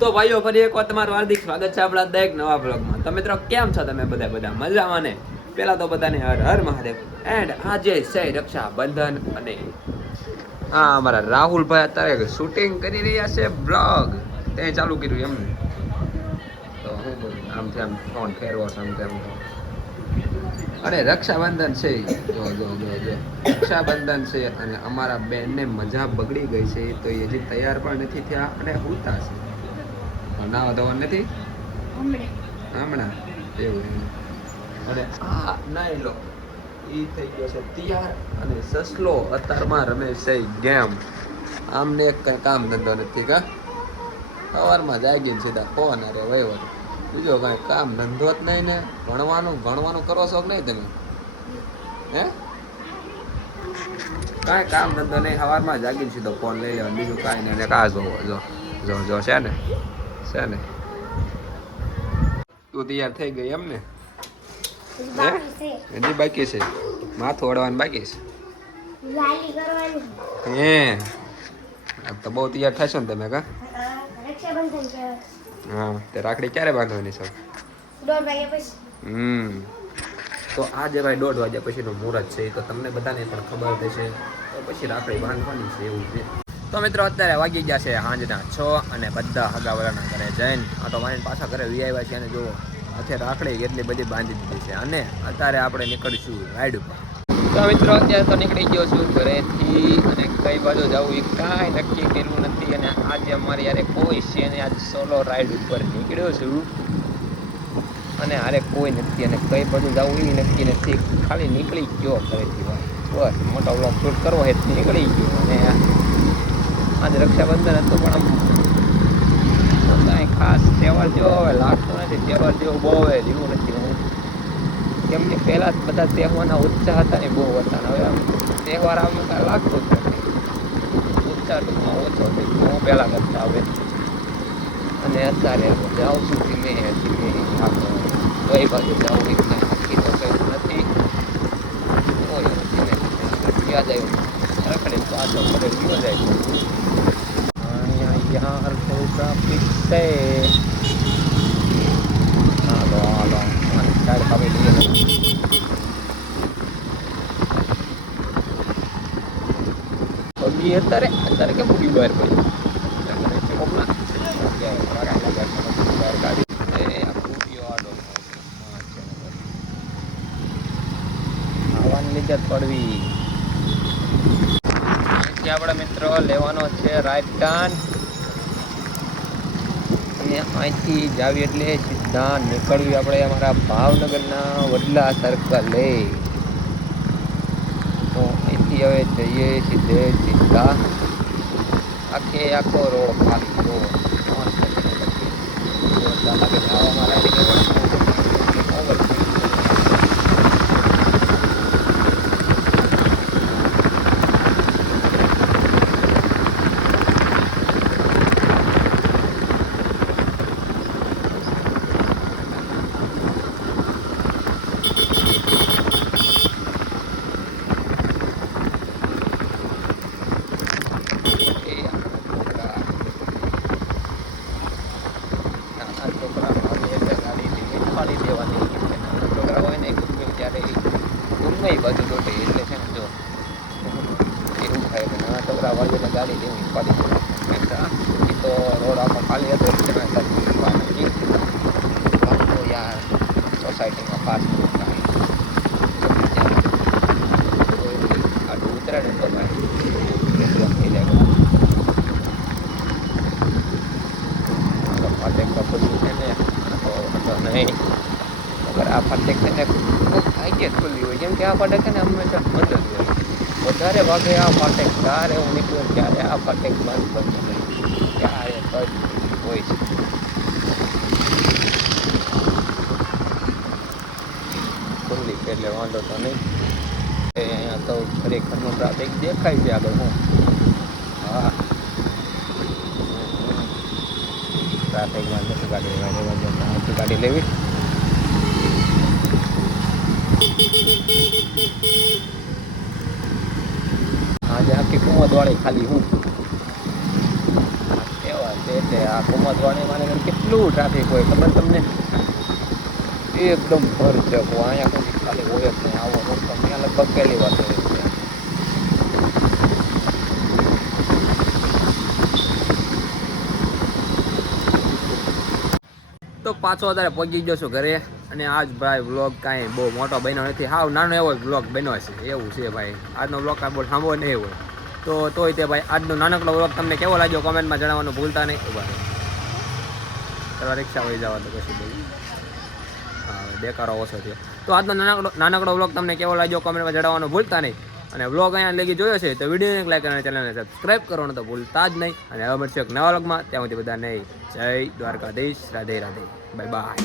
તો ભાઈઓ ફરી એકવાર તમારું હાર્દિક સ્વાગત છે આપણા દરેક નવા બ્લોગમાં. તો મિત્રો કેમ છો તમે બધા મજામાં ને? પહેલા તો બધાને હર હર મહાદેવ. એન્ડ આજે છે રક્ષાબંધન અને હા અમારા રાહુલભાઈ અત્યારે શૂટિંગ કરી રહ્યા છે બ્લોગ તે ચાલુ કર્યું એમને. તો હું બોલું આમથી આમ ફોન ફેરવો આમ તેમ. અરે રક્ષાબંધન છે જો રક્ષાબંધન છે અને અમારા બેનને મજા બગડી ગઈ છે તો એ હજી તૈયાર પણ નથી થયા અને ઉતા છે. નાવા ધોવાનું નથી હમણાં એવું અને આ નાઈ લો એ થઈ ગયો છે તૈયાર અને સસલો અત્યારમાં રમે છે ગેમ. આમને એક કઈ કામ ધંધો નથી કા સવારમાં જાગીને સીધા ફોન અરે વહીવટ બીજો કઈ કામ ધંધો જ નહીં ને ભણવાનું કરો છો કે નહીં તમે હે કાંઈ કામ ધંધો નહીં સવારમાં જાગીને સીધો ફોન લઈ લેવાનો બીજું કાંઈ નહીં અને કા જો છે ને તું તૈયાર થઈ ગઈ એમ ને હજી બાકી છે માથું ઓળવાનું બાકી છે હે તો બહુ તૈયાર થશો ને તમે કા હા તે રાખડી ક્યારે બાંધવાની છે તો આજે ભાઈ 1:30 વાગ્યા પછીનું મુહૂર્ત છે તો તમને બધાને પણ ખબર થશે તો પછી રાખડી બાંધવાની છે એવું છે. તો મિત્રો અત્યારે વાગી ગયા છે સાંજના 6 અને બધા હગાવાળાના ઘરે જઈને આ તો વાણીને પાછા ઘરે વી આવ્યા છે અને જુઓ અત્યારે રાખડી એટલી બધી બાંધી દીધી છે અને અત્યારે આપણે નીકળીશું રાઈડ ઉપર. તો મિત્રો અત્યારે તો નીકળી ગયો છું ઘરેથી અને કઈ બાજુ જવું એ કાંઈ નક્કી કર્યું નથી અને આજે અમારી યારે કોઈ છે ને આજે સોલો રાઈડ ઉપર નીકળ્યો છું અને હારે કોઈ નથી અને કઈ બાજુ જવું એ નક્કી નથી ખાલી નીકળી ગયો ઘરેથી બસ મોટો બ્લોગ શૂટ કરવો એ નીકળી ગયો અને આજે રક્ષાબંધન હતું પણ આમ કાંઈ ખાસ તહેવાર જેવો હવે લાગતો નથી તહેવાર જેવું બહુ હવે જેવું નથી હું કેમ કે પહેલાં જ બધા તહેવારના ઉત્સાહ હતા ને બહુ હતા હવે આમ તહેવાર આમ કાંઈ લાગતું જ નથી ઉત્સાહ ટૂંકમાં ઓછો થઈ ગયો હું પહેલાં કરતા હવે અને અત્યારે જાઉં છું ધીમે આગળ કઈ બાજુ જાઉં એ કાંઈ નક્કી તો કંઈ નથી ધીમે યાદ આવ્યું રખડી પાછો ઘરે ગયો જાય યાર તો ટ્રાફિક છે હાલો અને સાઈડ કાપી લઈએ અત્યારે કેમ ઉભી બહાર પડી ખાવાની લીધે પડવી આપણે મિત્રો લેવાનો છે રાઈટ ટર્ન અને અહીંથી જાવી એટલે સીધા નીકળવી આપણે અમારા ભાવનગરના વડલા સર્કલે. તો અહીંથી હવે જઈએ સીધા આખો રોડ ખાલી રોડ બાજુ દોટે એટલે છે ને જો એવું થાય કે નાના છોકરા વાળીને ગાડી લેવી પડી એ તો રોડ આખો ખાલી હતો તો યાર સોસાયટીમાં પાસ આટલું ઉતરે ને તો ભાઈ થઈ જાય ફાટેક બધું છે ને તો નહીં અગર આ ફાટેક છે ને આઈ ખુલ્લી હોય જેમ કે આ ફાટેક છે ને હંમેશા બંધ જ હોય વધારે ભાગે આ ફાટેક ક્યારે હું નીકળું ત્યારે આ ફાટેક બંધ કરતો નહીં ક્યારે કઈ હોય છે ખુલ્લી છે એટલે વાંધો તો નહીં અહીંયા તો ખરેખરનું ટ્રાફિક દેખાય છે આગળ હું હા ટ્રાફિકમાં નથી ગાડી લેવી આજે આખી કુમત વાળી ખાલી હું તહેવાર છે એટલે આ કોમતવાણી માને કેટલું ટ્રાફિક હોય ખબર તમને, એકદમ ભરચક અહીંયા કોઈ ખાલી હોય જ નહીં. આવો રસ્તો ત્યાં લગભગ પહેલી વાર હોય છે. તો પાછો અત્યારે પહોંચી ગયો છું ઘરે, અને આજ ભાઈ વ્લોગ કાંઈ બહુ મોટો બન્યો નથી, હાવ નાનો એવો જ વ્લોગ બન્યો છે. એવું છે ભાઈ, આજનો વ્લોગ કાંઈ બહુ લાંબો નહીં હોય. તો તોય તે ભાઈ આજનો નાનકડો વ્લોગ તમને કેવો લાગ્યો કોમેન્ટમાં જણાવવાનું ભૂલતા નહીં. ભાઈ તમારા રિક્ષા વહી જવા તો પછી ભાઈ હા બેકારો ઓછો થયો. તો આજનો નાનકડો વ્લોગ તમને કેવો લાગ્યો કોમેન્ટમાં જણાવવાનું ભૂલતા નહીં. અને વ્લોગ અહીંયા લગી જોયો છે તો વિડીયોને એક લાઈક અને ચેનલને સબસ્ક્રાઈબ કરવાનું તો ભૂલતા જ નહીં. અને હવે મળશે એક નવા વ્લોગમાં, ત્યાં સુધી બધા નહીં. જય દ્વારકાધીશ, રાધે રાધે, બાય બાય.